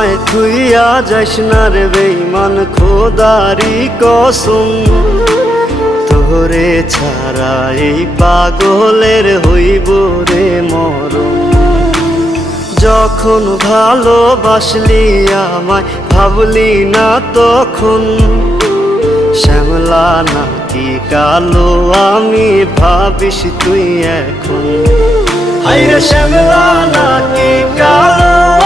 আমায় থুইয়া যাস না রে বেঈমান, খোদারি কসম। তোরে ছাড়া এই পাগলের হইব রে মরণ। যখন ভালোবাসলি আমায় ভাবলি না তখন, শ্যামলা নাকি কালো আমি ভাবিস তুই এখন। হায়রে শ্যামলা নাকি কালো